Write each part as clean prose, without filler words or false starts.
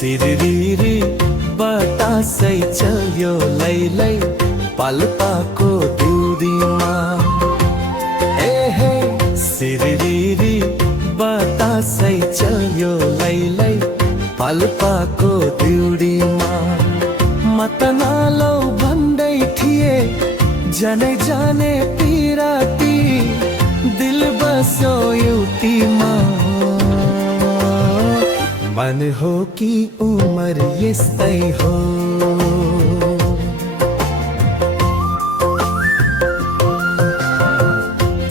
सिरिरी बतासै चल्यो लैलै पाल्पाको दिउदीमा। ए हे सिरिरी बतासै चल्यो लैलै पाल्पाको दिउडीमा। मतनालौ भन्दै थिए जनै जाने पिराती, दिल बस्यो एउटीमा। मन हो कि उमर यस्तै हो,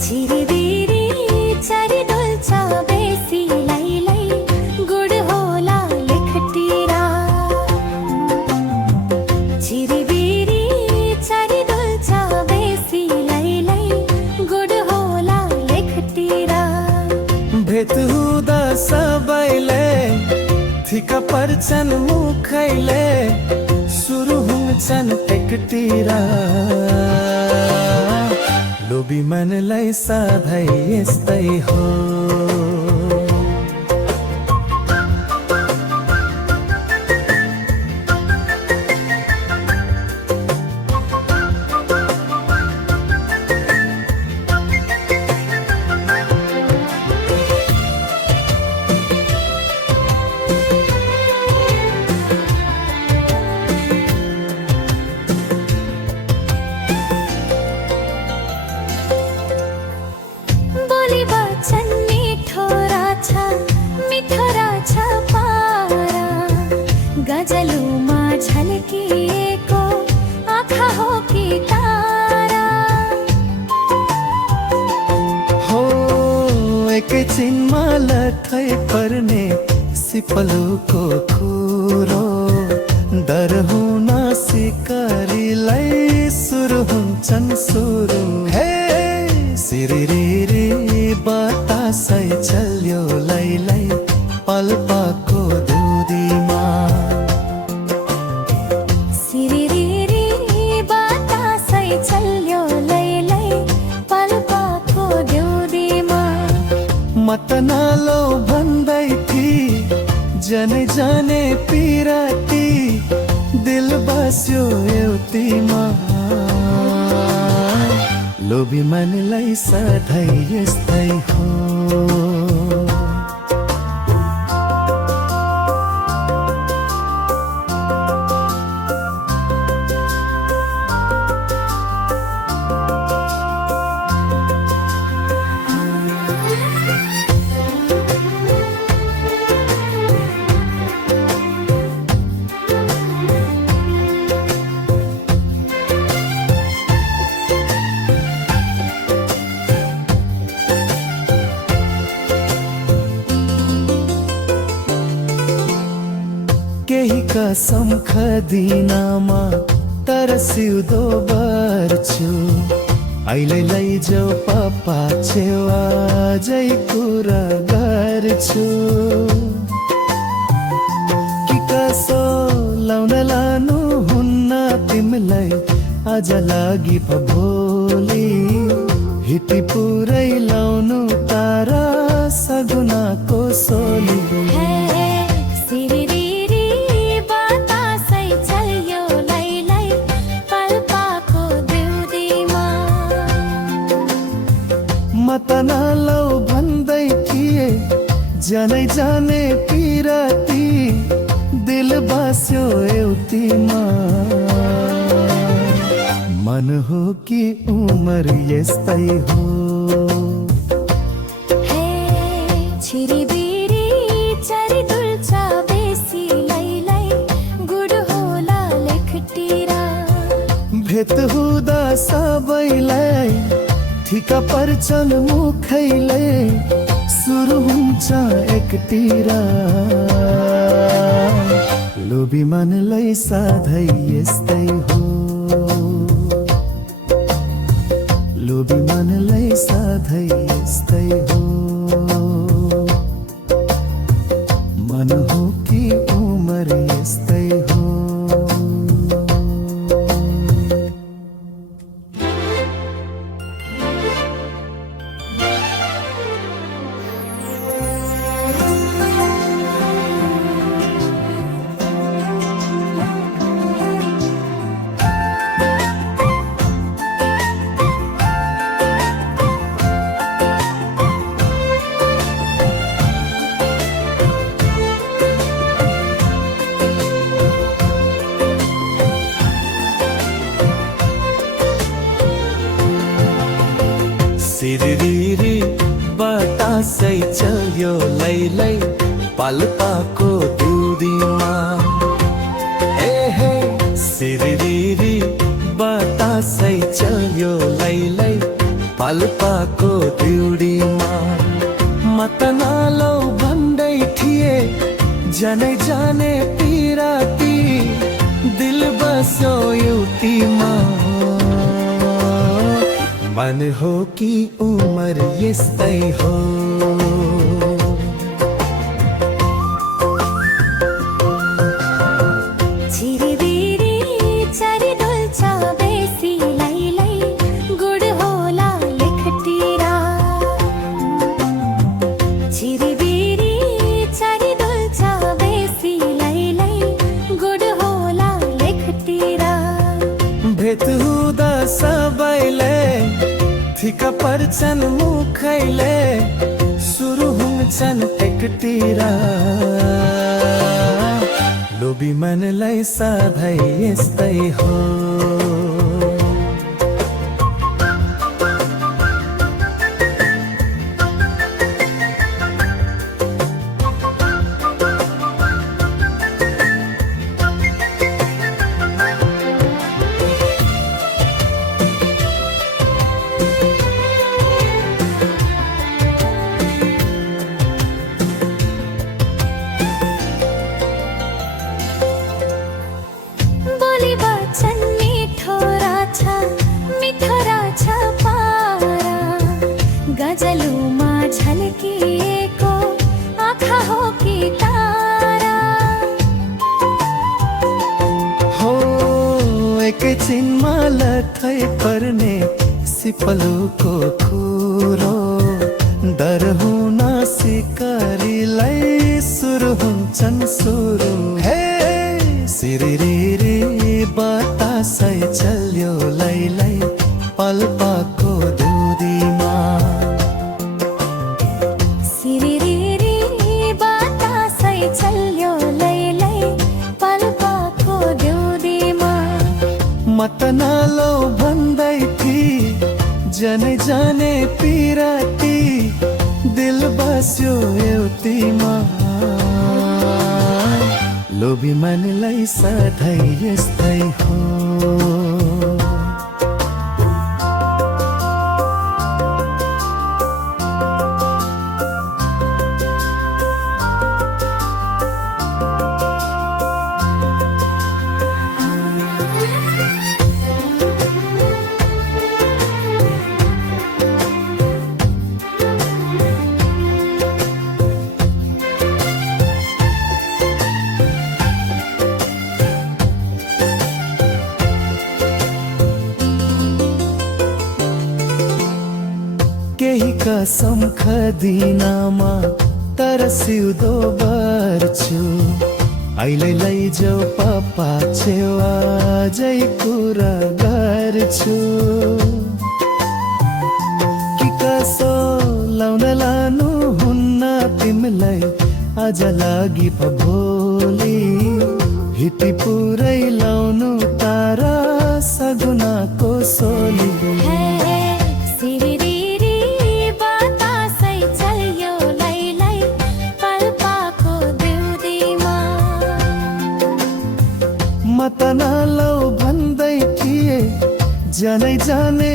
छिरिदिरी चरी डुल्छ बेसी लैलै गुड होला लेखटिरा। छिरिदिरी चरी डुल्छ बेसी लैलै गुड होला लेखटिरा। भेट हुँदा सबैले ठिक्क पर्छन् मुखैले, सुरु हुन्छन् एकतिर। लोभी मनलाई सधैँ यस्तै हो, गजलुमा झल्किएको आँखा हो कि तारा। हो एकैछिनमा लथै पर्ने सिपलुको खुरो। डर हुन सिकारीलाई सुरु हुन्छन् सुरु। हे सिरिरी बतासै चल्यो लैलै पाल्पाको दुधीमा। सिरिरी बतासै चल्यो लैलै पाल्पाको दिउदीमा। मतनालो भन्दै थिए जनै जाने पिराती, दिल बस्यो एउटीमा। लोभी मनलाई सधैँ यस्तै हो, केही कसम खदिनमा तर सिउँदो बर्छु। अहिले लैजाऊ पापा छेउ अझै कुरा गर्छु। कि कसो लाउन लानु हुन्न तिमीलाई आज लागि पो भोलि। हिटी पुरै लाउनु तारा सगुनाको सोली। मतनालौ भन्दै थिए जनै जाने पिराती, दिल बस्यो एउटीमा। मन हो कि उमर यस्तै हो, छिरिबिरी चरी डुल्छ बेसी लैलै गुड होला लेखटिरा। भेट हुँदा सबैलाई ठिक्क पर्छन् मुखैले, सुरु हुन्छ एकतिर। लोभी मनलाई सधैँ यस्तै हो, लोभी मनलाई सधैँ यस्तै हो। मन हो कि उमर यस्तै हो। चल्यो लैलै पाल्पाको दिउदीमा हे हे सिरिरी बतासै चल्यो लैलै पाल्पाको दिउडीमा मतनालो भन्दै थिए जनै जाने पिराती दिल बस्यो युतिमा मन हो कि उमर यस्तै हो छिरिबिरी चरी डुल्छ बेसी लैलै गुड होला लेखटिरा छिरिबिरी चरी डुल्छ बेसी लैलै गुड होला लेखटिरा भेट हुँदा सबैले ठिका पर्छन् मुखैले सुरु हुन्छन् एकटिरा लोभी मनलाई सधैँ यस्तै हो बोली वचन मिठो रहेछ पारा गजलुमा झल्किएको आँखा हो कि तारा हो एकैछिनमा लथै पर्ने सिपलुको खुरो डर हुन सिकारीलाई सुरु हुन्छन् सुरु हे सिरिरी बतासै चल्यो लैलै पाल्पाको दुधीमा सिरिरी बतासै चल्यो लैलै पाल्पाको दिउदीमा मतनालो भन्दै थी जनै जाने पिराती दिल बस्यो एउटीमा लोभी मनलाई सधैँ यस्तै हो केही कसम खदिनमा तर सिउँदो बर्छु अहिले लैजाऊ पापा छेवा अझै कुरा गर्छु कि कसो लाउन लानु हुन्न तिमीलाई आज लागि पो भोलि हिटी पुरै लाउनु तारा सगुनाको सोली मतनालौ भन्दै थिए जनै जाने